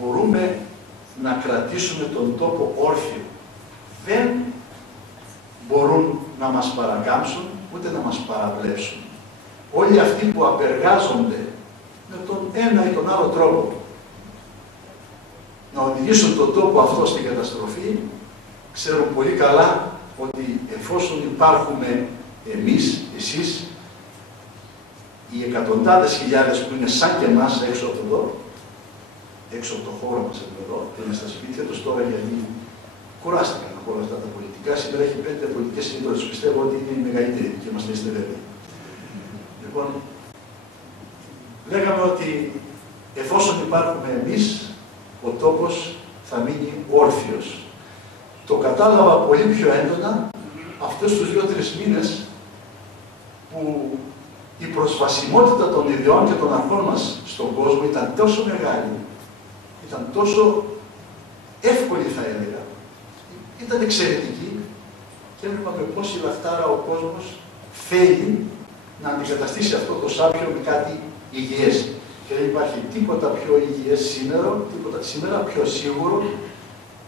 μπορούμε να κρατήσουμε τον τόπο όρθιο. Δεν μπορούν να μας παρακάμψουν, ούτε να μας παραβλέψουν. Όλοι αυτοί που απεργάζονται με τον ένα ή τον άλλο τρόπο να οδηγήσουν τον τόπο αυτό στην καταστροφή, ξέρουν πολύ καλά ότι εφόσον υπάρχουμε εμείς, εσείς, οι εκατοντάδες χιλιάδες που είναι σαν και εμάς έξω από εδώ, έξω από το χώρο μας εδώ, είναι στα σπίτια τους τώρα γιατί κουράστηκαν από όλα αυτά τα πολιτικά. Σήμερα έχει 5 πολιτικές συντρώσεις. Πιστεύω ότι είναι η μεγαλύτερη και είμαστε βέβαιοι. Λοιπόν, λέγαμε ότι εφόσον υπάρχουμε εμείς, ο τόπος θα μείνει όρθιος. Το κατάλαβα πολύ πιο έντονα αυτούς τους 2-3 μήνες που η προσβασιμότητα των ιδεών και των αρχών μας στον κόσμο ήταν τόσο μεγάλη, ήταν τόσο εύκολη θα έλεγα, ήταν εξαιρετική και έβλεπαμε πόση λαχτάρα ο κόσμος θέλει να αντικαταστήσει αυτό το σάπιο με κάτι υγιές. Και δεν υπάρχει τίποτα πιο υγιές σήμερα, πιο σίγουρο,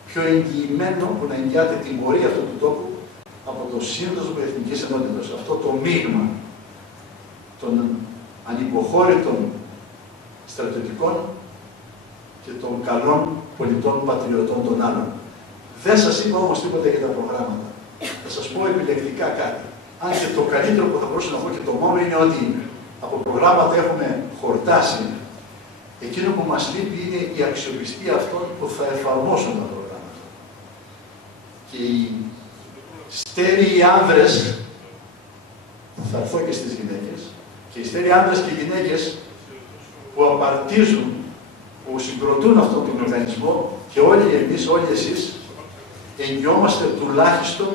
πιο εγγυημένο που να εγγυάται την πορεία αυτού του τόπου από το σύνδεσμο εθνικής ενότητας. Αυτό το μείγμα των ανυποχώρητων στρατιωτικών και των καλών πολιτών πατριωτών των άλλων. Δεν σας είπα όμως τίποτα για τα προγράμματα. Θα σας πω επιλεκτικά κάτι. Αν και το καλύτερο που θα μπορούσα να πω και το μόνο είναι ότι από προγράμματα έχουμε χορτάσει. Εκείνο που μας λείπει είναι η αξιοπιστία αυτών που θα εφαρμόσουν τα προγράμματα. Και οι στέρεοι άνδρες, θα έρθω και στις γυναίκες, και οι στέρεοι άνδρες και γυναίκες που απαρτίζουν, που συγκροτούν αυτόν τον οργανισμό και όλοι εμείς, όλοι εσείς, εγγυόμαστε τουλάχιστον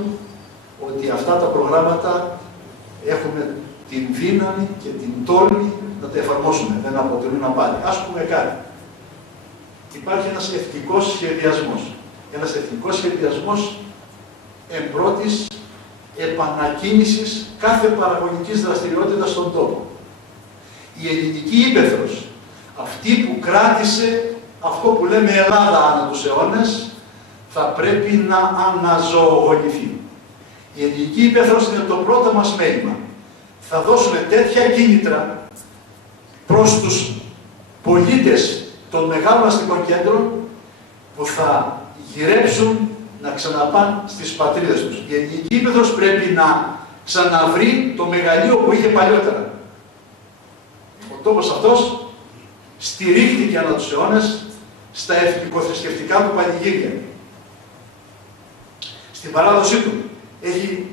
ότι αυτά τα προγράμματα έχουμε την δύναμη και την τόλμη να τα εφαρμόσουμε. Δεν αποτελούν απάτη. Ας πούμε κάτι. Υπάρχει ένας εθνικός σχεδιασμός. Ένας εθνικός σχεδιασμός εμπρότης επανακίνησης κάθε παραγωγικής δραστηριότητας στον τόπο. Η ελληνική ύπαιθρος, αυτή που κράτησε αυτό που λέμε Ελλάδα ανά τους αιώνες, θα πρέπει να αναζωογονηθεί. Η ελληνική ύπαιθρος είναι το πρώτο μας μέλημα. Θα δώσουμε τέτοια κίνητρα προς τους πολίτες των μεγάλων αστικών κέντρων που θα γυρέψουν να ξαναπάνε στις πατρίδες τους. Η ελληνική ύπαιθρος πρέπει να ξαναβρει το μεγαλείο που είχε παλιότερα. Ο τόπος αυτός στηρίχθηκε ανά τους αιώνες στα εθνικοθρησκευτικά του πανηγύρια. Στην παράδοσή του έχει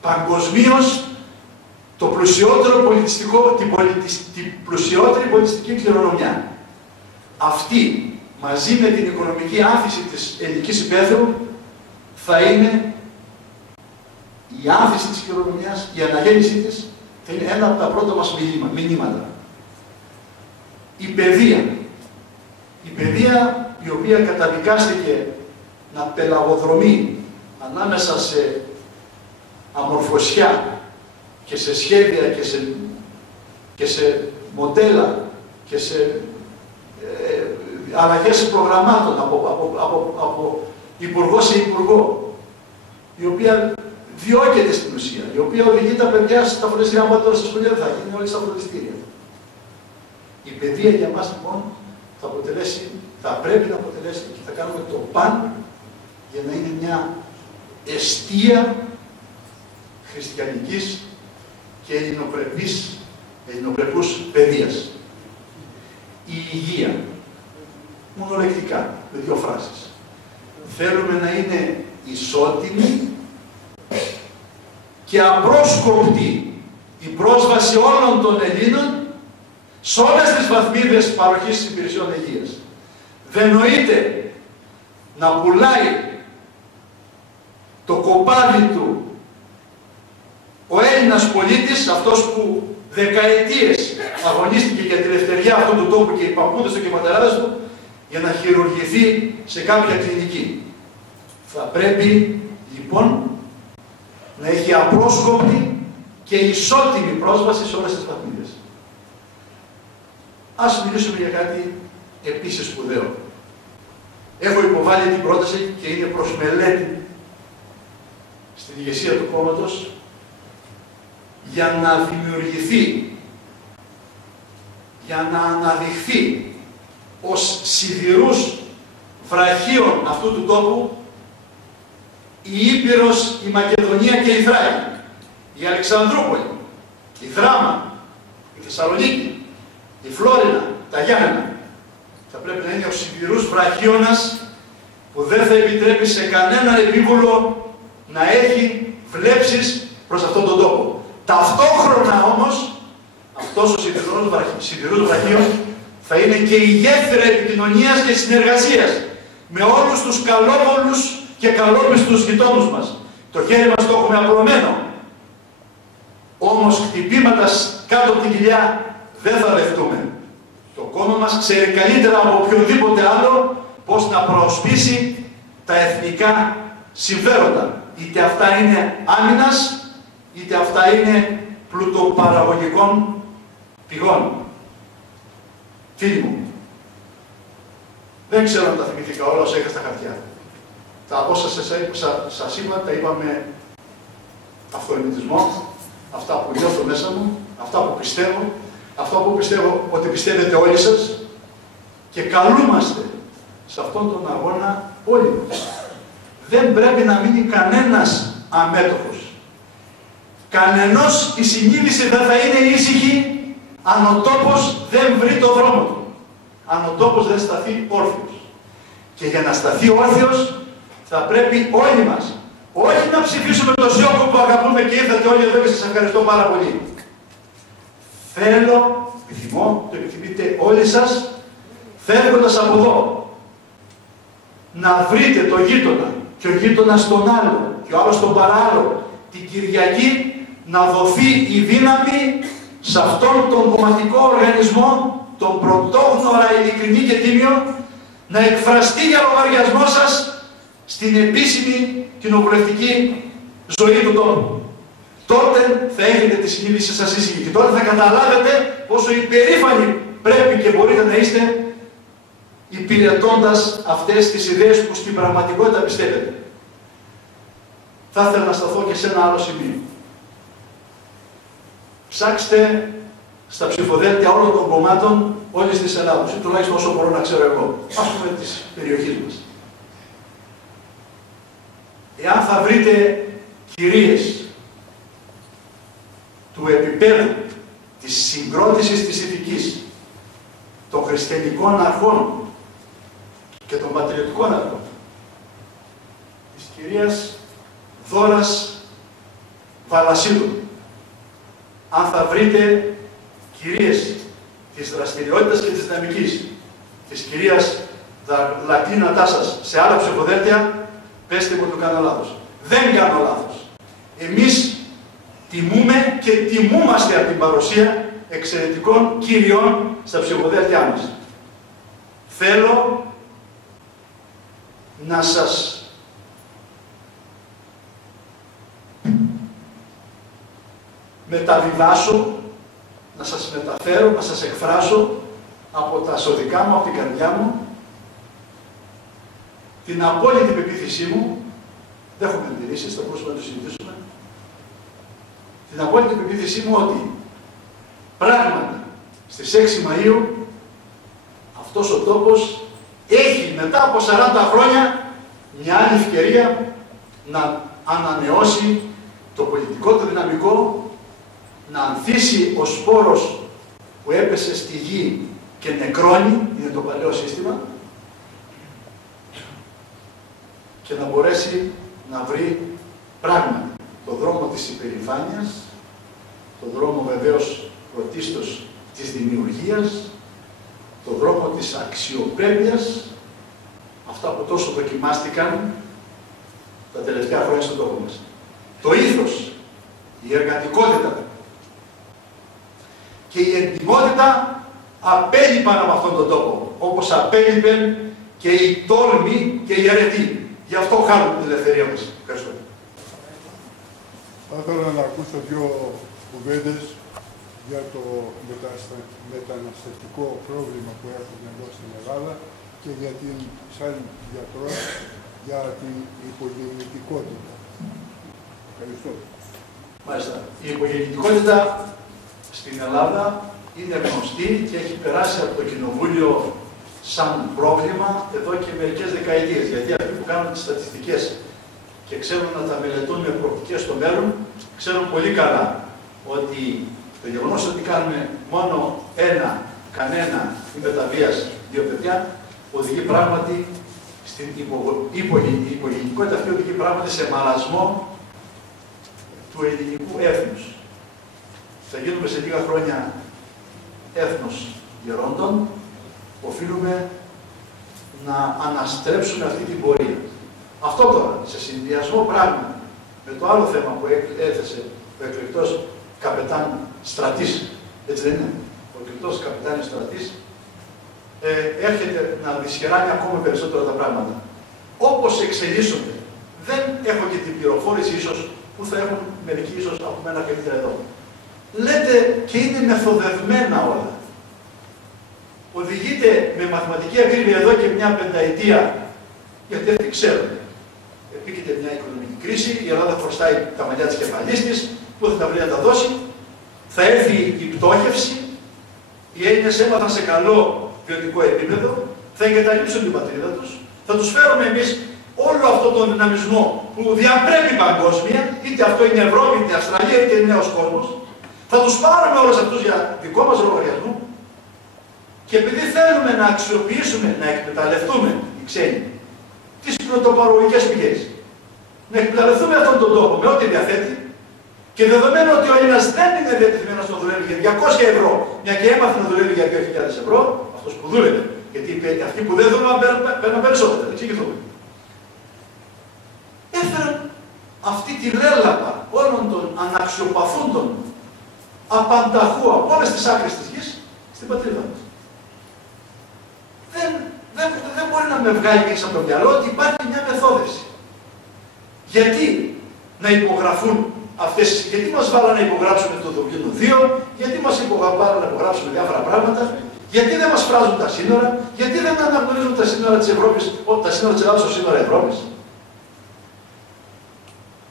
παγκοσμίως το πλουσιότερο την πλουσιότερη πολιτιστική κληρονομιά. Αυτή, μαζί με την οικονομική άνθηση της ελληνικής υπαίθρου, θα είναι η άνθηση της κληρονομιάς, η αναγέννησή της, θα είναι ένα από τα πρώτα μας μηνύματα. Η παιδεία. Η παιδεία η οποία καταδικάστηκε να πελαγοδρομεί ανάμεσα σε αμορφωσιά και σε σχέδια και σε μοντέλα και σε αλλαγές προγραμμάτων από υπουργό σε υπουργό, η οποία διώκεται στην ουσία, η οποία οδηγεί τα παιδιά στα φροντιστήρια. Αν πάτε τώρα στα σχολεία, θα γίνουν όλοι στα φροντιστήρια. Η παιδεία για μας λοιπόν θα πρέπει να αποτελέσει και θα κάνουμε το παν για να είναι μια εστία χριστιανικής και ελληνοπρεπούς παιδείας. Η υγεία, μονολεκτικά, με 2 φράσεις. Θέλουμε να είναι ισότιμη και απρόσκοπτη η πρόσβαση όλων των Ελλήνων σε όλες τις βαθμίδες παροχής υπηρεσιών υγείας. Δεν νοείται να πουλάει το κοπάδι του ο Έλληνας πολίτης, αυτός που δεκαετίες αγωνίστηκε για τη ελευθεριά αυτού του τόπου και οι παππούδες του και οι πατεράδες του, για να χειρουργηθεί σε κάποια κλινική. Θα πρέπει λοιπόν να έχει απρόσκοπτη και ισότιμη πρόσβαση σε όλες τις βαθμίδες. Ας μιλήσουμε για κάτι επίσης σπουδαίο. Έχω υποβάλει την πρόταση και είναι προς μελέτη στην ηγεσία του κόμματος για να δημιουργηθεί, για να αναδειχθεί ως σιδηρούς βραχίων αυτού του τόπου η Ήπειρος, η Μακεδονία και η Θράκη, η Αλεξανδρούπολη, η Δράμα, η Θεσσαλονίκη, η Φλόρινα, τα Γιάννενα. Θα πρέπει να είναι ο σιδηρούς βραχίωνας που δεν θα επιτρέπει σε κανέναν επίβολο να έχει βλέψεις προς αυτόν τον τόπο. Ταυτόχρονα όμως, αυτός ο σιδηρούς βραχίων θα είναι και η γέφυρα επικοινωνίας και συνεργασίας με όλους τους καλόβολους και καλόπιστους γειτόνους μας. Το χέρι μας το έχουμε απλωμένο. Όμως χτυπήματα κάτω από την κοιλιά δεν θα δεχτούμε. Το κόμμα μας ξέρει καλύτερα από οποιοδήποτε άλλο πώς να προασπίσει τα εθνικά συμφέροντα. Είτε αυτά είναι άμυνας, είτε αυτά είναι πλουτοπαραγωγικών πηγών. Φίλοι μου, δεν ξέρω αν τα θυμηθήκα όλα όσα είχα στα χαρτιά. Τα όσα σας είπα, τα είπαμε αυτοεμιτισμό, αυτά που νιώθω μέσα μου, αυτά που πιστεύω, αυτό που πιστεύω ότι πιστεύετε όλοι σας και καλούμαστε σε αυτόν τον αγώνα όλοι μας. Δεν πρέπει να μείνει κανένας αμέτωχος. Κανενός η συνείδηση δεν θα είναι ήσυχη αν ο τόπος δεν βρει το δρόμο του. Αν ο τόπος δεν σταθεί όρθιος. Και για να σταθεί όρθιος θα πρέπει όλοι μας, όχι να ψηφίσουμε το Ζιόκο που αγαπούμε και ήρθατε όλοι εδώ και σας ευχαριστώ πάρα πολύ. Θέλω, επιθυμώ, το επιθυμείτε όλοι σας, φεύγοντας από εδώ, να βρείτε το γείτονα και ο γείτονας τον άλλο και ο άλλος τον παράλληλο την Κυριακή να δοθεί η δύναμη σε αυτόν τον κομματικό οργανισμό, τον πρωτόγνωρα ειλικρινή και τίμιο, να εκφραστεί για λογαριασμό σας στην επίσημη κοινοβουλευτική ζωή του τόπου. Τότε θα έχετε τη συνείδηση σας ήσυχη και τότε θα καταλάβετε πόσο υπερήφανοι πρέπει και μπορείτε να είστε υπηρετώντας αυτές τις ιδέες που στην πραγματικότητα πιστεύετε. Θα ήθελα να σταθώ και σε ένα άλλο σημείο. Ψάξτε στα ψηφοδέλτια όλων των κομμάτων όλης της Ελλάδος, ή τουλάχιστον όσο μπορώ να ξέρω εγώ, ας πούμε της περιοχής μας. Εάν θα βρείτε κυρίες του επίπεδου της συγκρότησης της ηθικής, των χριστιανικών αρχών και των πατριωτικών αρχών, της κυρίας Δώρας Βαλασίδου, αν θα βρείτε κυρίες της δραστηριότητας και της δυναμικής, της κυρίας Λατίνα Τάσας σε άλλα ψηφοδέλτια, πέστε μου το κάνω λάθος. Δεν κάνω λάθος. Εμείς τιμούμε και τιμούμαστε από την παρουσία εξαιρετικών κυριών στα ψηφοδέλτια μας. Θέλω να σας μεταβιβάσω, να σας μεταφέρω, να σας εκφράσω από τα σωδικά μου, από την καρδιά μου, την απόλυτη πεποίθησή μου, δεν έχουμε αντιρρήσεις, θα μπορούσαμε να το συζητήσουμε, την απόλυτη πεποίθησή μου ότι πράγματι στις 6 Μαΐου αυτός ο τόπος έχει μετά από 40 χρόνια μια άλλη ευκαιρία να ανανεώσει το πολιτικό του δυναμικό, να ανθίσει ο σπόρος που έπεσε στη γη και νεκρώνει, είναι το παλαιό σύστημα, και να μπορέσει να βρει πράγματι το δρόμο της υπερηφάνειας, το δρόμο βεβαίως πρωτίστως της δημιουργίας, το δρόμο της αξιοπρέπειας, αυτά που τόσο δοκιμάστηκαν τα τελευταία χρόνια στον τόπο μας. Το ήθος, η εργατικότητα και η εντιμότητα απέλειπαν από αυτόν τον τόπο, όπως απέλειπαν και η τόλμη και η αρετή. Γι' αυτό χάνουμε την ελευθερία μας. Ευχαριστώ. Θα ήθελα να ακούσω δύο κουβέντες για το μεταναστευτικό πρόβλημα που έχουμε εδώ στην Ελλάδα και για την, σαν γιατρός, για την υπογεννητικότητα. Ευχαριστώ. Μάλιστα. Η υπογεννητικότητα στην Ελλάδα είναι γνωστή και έχει περάσει από το Κοινοβούλιο σαν πρόβλημα εδώ και μερικές δεκαετίες. Γιατί αυτοί που κάνουν τις στατιστικές και ξέρουν να τα μελετούν με προοπτικές στο μέλλον, ξέρουν πολύ καλά ότι το γεγονός ότι κάνουμε μόνο κανένα ή μεταβίας 2 παιδιά, οδηγεί πράγματι στην υπογεννητικότητα αυτή, οδηγεί πράγματι σε μαρασμό του ελληνικού έθνους. Θα γίνουμε σε λίγα χρόνια έθνος γερόντων, οφείλουμε να αναστρέψουμε αυτή την πορεία. Αυτό τώρα, σε συνδυασμό πράγματι με το άλλο θέμα που έθεσε ο εκλεκτός καπετάν Στρατής, έτσι δεν είναι, ο εκλεκτός καπετάν Στρατής, έρχεται να δυσχεράνει ακόμα περισσότερα τα πράγματα. Όπως εξελίσσονται, δεν έχω και την πληροφόρηση ίσως που θα έχουν μερικοί ίσως από μένα καλύτερα εδώ. Λέτε και είναι μεθοδευμένα όλα. Οδηγείται με μαθηματική ακρίβεια εδώ και μια πενταετία, γιατί αυτοί ξέρουν. Επίκειται μια οικονομική κρίση, η Ελλάδα χρωστάει τα μαλλιά της κεφαλής της, που θα τα βρει να τα δώσει, θα έρθει η πτώχευση, οι Έλληνες έμαθαν σε καλό ποιοτικό επίπεδο, θα εγκαταλείψουν την πατρίδα τους, θα τους φέρουμε εμείς όλο αυτό τον δυναμισμό που διαπρέπει παγκόσμια, είτε αυτό είναι Ευρώπη, είτε Αυστραλία, είτε είναι νέος κόσμος, θα τους πάρουμε όλους αυτούς για δικό μας λογαριασμό και επειδή θέλουμε να αξιοποιήσουμε, να εκμεταλλευτούμε οι ξένοι τις πρωτοπαραγωγικές πηγές, να εκμεταλλευτούμε αυτόν τον τόπο με ό,τι διαθέτει και δεδομένου ότι ο Έλληνας δεν είναι διατεθειμένος να δουλεύει για 200 ευρώ, μια και έμαθε να δουλεύει για 2.000 ευρώ, αυτός που δούλευε, γιατί αυτοί που δεν δούλευαν παίρνουν περισσότερα, δεν εξηγηθούμε. Έφεραν αυτή τη λέλαπα όλων των αναξιοπαθούντων απανταχού από όλες τις άκρες της γης στην πατρίδα μας. Δεν μπορεί να με βγάλει έξω από το μυαλό ότι υπάρχει μια μεθόδευση. Γιατί να υπογραφούν αυτές, γιατί μας βάλανε να υπογράψουμε το Δουβλίνο 2, γιατί μας βάλανε να υπογράψουμε διάφορα πράγματα, γιατί δεν μας φράζουν τα σύνορα, γιατί δεν αναγνωρίζουν τα σύνορα της Ευρώπης, τα σύνορα της Ελλάδας στο σύνορα Ευρώπης.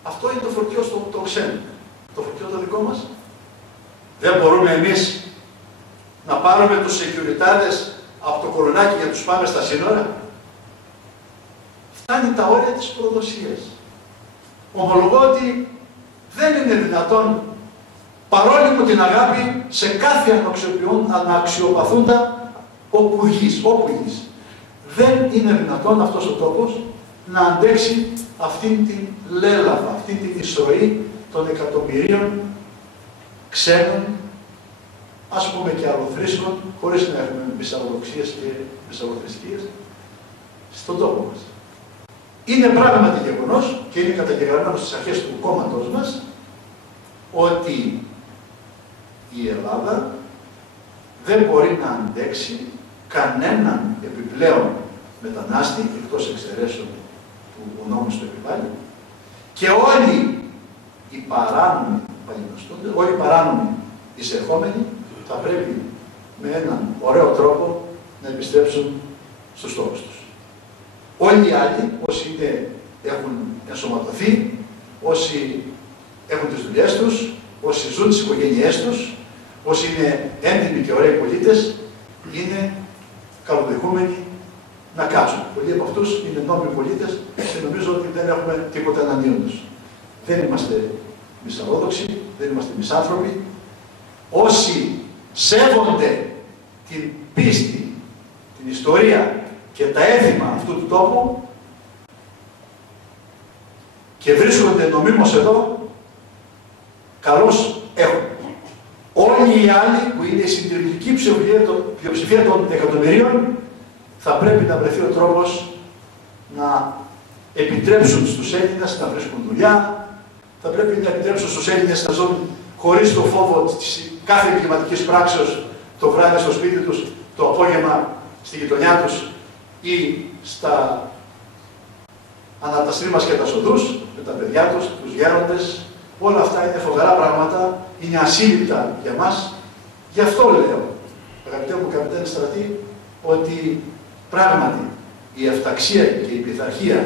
Αυτό είναι το φορτίο στο ξένο. Το φορτίο το δικό μας. Δεν μπορούμε εμείς να πάρουμε τους σεκιουριτάδες από το κολονάκι για να τους πάμε στα σύνορα. Φτάνει τα όρια της προδοσίας. Ομολογώ ότι δεν είναι δυνατόν, παρόλη μου την αγάπη, σε κάθε αναξιοπαθούντα όπου γης, δεν είναι δυνατόν αυτός ο τόπος να αντέξει αυτήν την λέλαβα, αυτήν την εισρωή των εκατομμυρίων ξένων, ας πούμε και αλλοθρήσκων, χωρίς να έχουμε μυσαλλοδοξίες και μυσαλλοθρησκείες, στον τόπο μας. Είναι πράγματι γεγονός και είναι καταγεγραμμένο στις αρχές του κόμματος μας ότι η Ελλάδα δεν μπορεί να αντέξει κανέναν επιπλέον μετανάστη, εκτός εξαιρέσεων που ο νόμος του επιβάλλει, και όλοι οι παράνομοι παλινοστούντες, όλοι οι παράνομοι εισερχόμενοι θα πρέπει με έναν ωραίο τρόπο να επιστρέψουν στους τόπους τους. Όλοι οι άλλοι, όσοι έχουν ενσωματωθεί, όσοι έχουν τις δουλειές τους, όσοι ζουν τις οικογένειές τους, όσοι είναι έντιμοι και ωραίοι πολίτες, είναι καλοδεχούμενοι να κάτσουν. Πολλοί από αυτούς είναι νόμιμοι πολίτες και νομίζω ότι δεν έχουμε τίποτα εναντίον τους. Δεν είμαστε μυσαλλόδοξοι, δεν είμαστε μισάνθρωποι. Όσοι σέβονται την πίστη, την ιστορία και τα έθιμα αυτού του τόπου και βρίσκονται νομίμως εδώ, καλώς έχουν. Όλοι οι άλλοι που είναι η συντηρητική πλειοψηφία των εκατομμυρίων θα πρέπει να βρεθεί ο τρόπος να επιτρέψουν στους Έλληνες να βρίσκουν δουλειά, θα πρέπει να επιτρέψουν στους Έλληνες να ζουν χωρίς το φόβο της κάθε εγκληματικής πράξεως το βράδυ στο σπίτι τους, το απόγευμα στη γειτονιά τους ή στα αναταστρίμας και τα σοδούς, με τα παιδιά τους, τους γέροντες. Όλα αυτά είναι φοβερά πράγματα, είναι ασύλληπτα για μας. Γι' αυτό λέω, αγαπητέ μου καπιτάνη Στρατή, ότι πράγματι η αυταξία και η πειθαρχία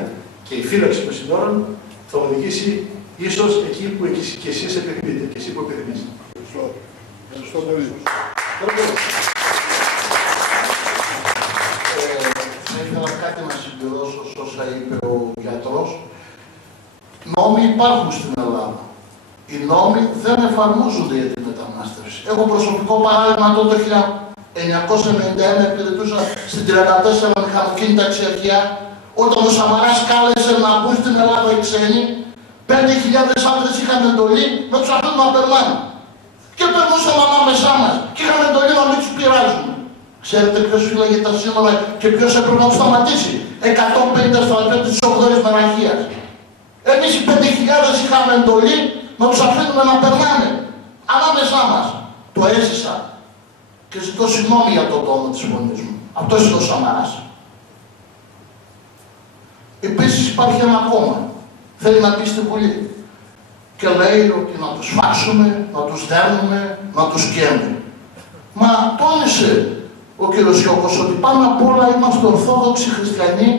και η φύλαξη των συνόρων θα οδηγήσει ίσως εκεί που και εσείς επιθυμείτε, και εσύ που επιθυμείς. Ευχαριστώ πολύ. Θα ήθελα κάτι να συμπληρώσω όσα είπε ο γιατρός. Νόμοι υπάρχουν στην Ελλάδα. Οι νόμοι δεν εφαρμόζονται για τη μετανάστευση. Έχω προσωπικό παράδειγμα, τότε το 1991 υπηρετούσα στην 34 μηχανοκίνητα αξιαρχία, όταν ο Σαμαράς κάλεσε να μπουν στην Ελλάδα οι ξένοι, 5.000 άντρες είχαν εντολή να τους αφήνουν να περνάνε. Και περνούσαν ανάμεσά μας και είχαν εντολή να μην τους πειράζουν. Ξέρετε ποιος φύλαγε τα σύνορα και ποιος έπρεπε να τους σταματήσει? 150 στρατιώτες της 8ης Μεραχίας. Εμείς οι 5.000 είχαμε εντολή να τους αφήνουμε να περνάνε ανάμεσά μας. Το έζησα και ζητώ συγγνώμη για το τόνο της φωνής μου. Αυτός είναι ο Σαμαράς. Επίσης υπάρχει ένα κόμμα. Θέλει να πει στην Βουλή και λέει ότι να τους φάξουμε, να τους δέρνουμε, να τους καίμε. Μα τόνισε ο κύριος Γιώκος ότι πάνω απ' όλα είμαστε ορθόδοξοι χριστιανοί,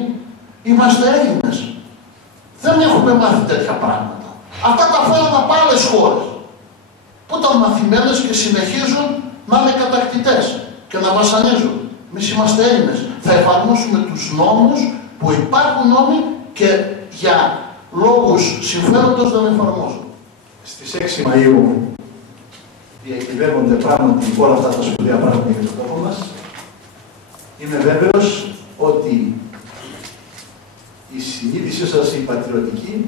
είμαστε Έλληνες. Δεν έχουμε μάθει τέτοια πράγματα. Αυτά τα φέρνουν από άλλες χώρες που ήταν μαθημένες και συνεχίζουν να είναι κατακτητές και να βασανίζουν. Εμείς είμαστε Έλληνες. Θα εφαρμόσουμε τους νόμους που υπάρχουν νόμοι και για λόγους συμφέροντος δεν εφαρμόζουν. Στις 6 Μαΐου διακυβεύονται πράγματι όλα αυτά τα σπουδαία πράγματα για τον τόπο μας. Είμαι βέβαιος ότι η συνείδησή σας, η πατριωτική,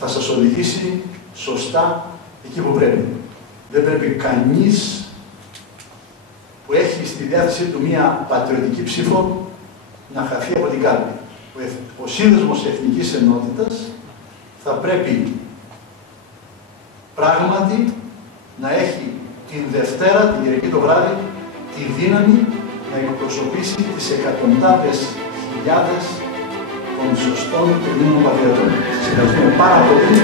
θα σας οδηγήσει σωστά εκεί που πρέπει. Δεν πρέπει κανείς που έχει στη διάθεσή του μία πατριωτική ψήφο να χαθεί από την κάλπη. Ο Σύνδεσμος Εθνικής Ενότητας θα πρέπει πράγματι να έχει την Δευτέρα, την Κυριακή το βράδυ, τη δύναμη να εκπροσωπήσει τις εκατοντάδες χιλιάδες των σωστών Ελλήνων πατριωτών. Σας ευχαριστούμε πάρα πολύ.